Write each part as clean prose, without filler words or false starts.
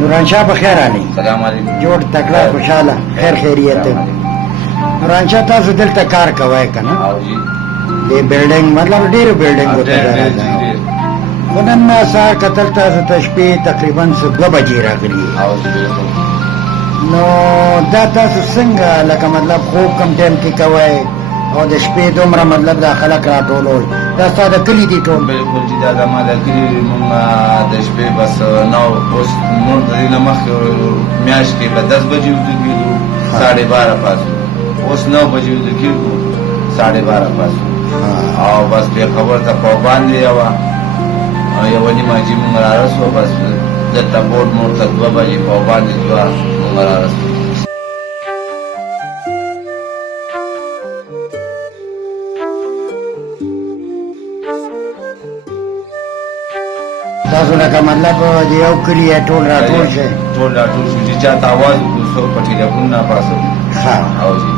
نوران شاه بخیر علي. سلام علیکم. جوړ تکړه خوشاله خیر خیریت. نوران شاه تاسو دلته کار کوئ که نه؟ او جی دې بلډینګ مطلب ډېرو بلډینګو ته راځئ. خو نن ما سهار کتل تاسو ته شپې تقریبا 2 بجې راغلي. او جی بالکل. نو دا تاسو څنګه لکه مطلب خوب کم ټایم کې کوئ او د شپې دومره مطلب دا خلک راټولول دا ستا د کلي دي ټول؟ بالکل چې دا زما د کلي مونږ د شپې بس نو اوس نور د دې نه مخکې میاشت کې به 10 بجې ویده کېدو 12:30 پاسو اوس 9 بجې ویده کېږو 12:30 پاسو او بس پېښور ته پابند یوه یوه نیمه چې مونږ رارسو بس دلته بورډ مور ته 2 بجې پابند 2 مونږ رارسو. تاسو لکه مطلب د یو کلي ټول راټول شئ؟ ټول راټول شو چې چاته اواز وکړو څوک په ټلیفون نه پاسو. او جی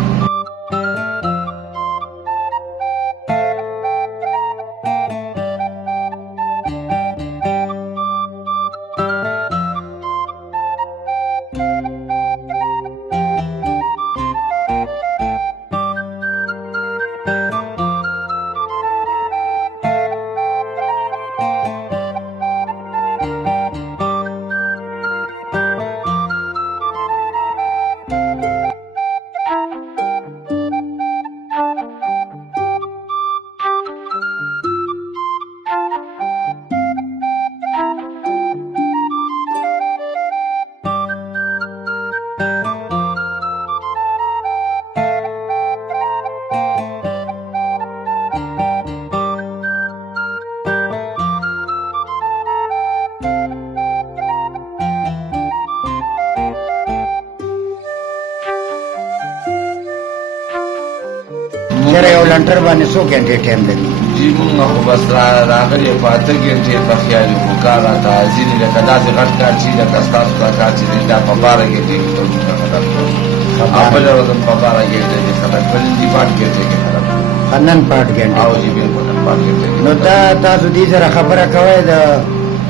چېرې یو لنټر باندې څو ګنټې ټایم لګي؟ جی مونږ خو بس راغلي په 8 ګنټې په خیال یو خو کار راته ځینې لکه داسې غټ کار چې لکه ستاسو دا کار چې دی دا په 12 ګنټې کې توجیه ختم کړو او بله ورځ هم په 12 ګنټې کې ختم کړل دي 8 ګنټې کې ختم کړو. نن 8 ګنټې؟ او جی بالکل نن 8 ګنټې. نو دا تاسو دې سره خبره کوئ د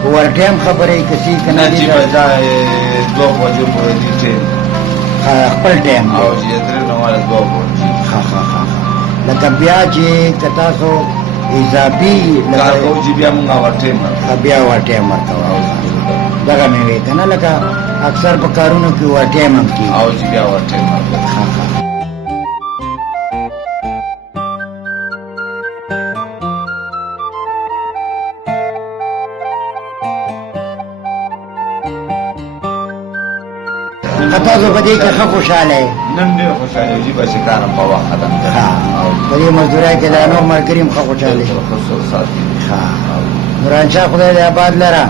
اوور ټایم خبرې کسي که نه؟ نه جی بس دا 2 بجو پورې دي ټایم خپل ټایم دی. او جی 3 نواله 2 پورې. ښه ښه ښه لکه بیا چې که تاسو اضافي کار کوو چې بیا مونږ اوور ټایم بیا اوور ټایم ورکوئ. دغه مې وی که نه لکه اکثر په کارونو کې اوور ټایم هم کېږي. او چې بیا اوور ټایم ښه ښه که تاسو په دې کې ښه خوشحاله یې؟ نن ډېر خوشحاله یو جي بس چې کار هم په وخت ختم کړ. په دې مزدورۍ کې دا نور ملګري هم ښه خوشحاله دي. نوران شاه خدای دې آباد لره.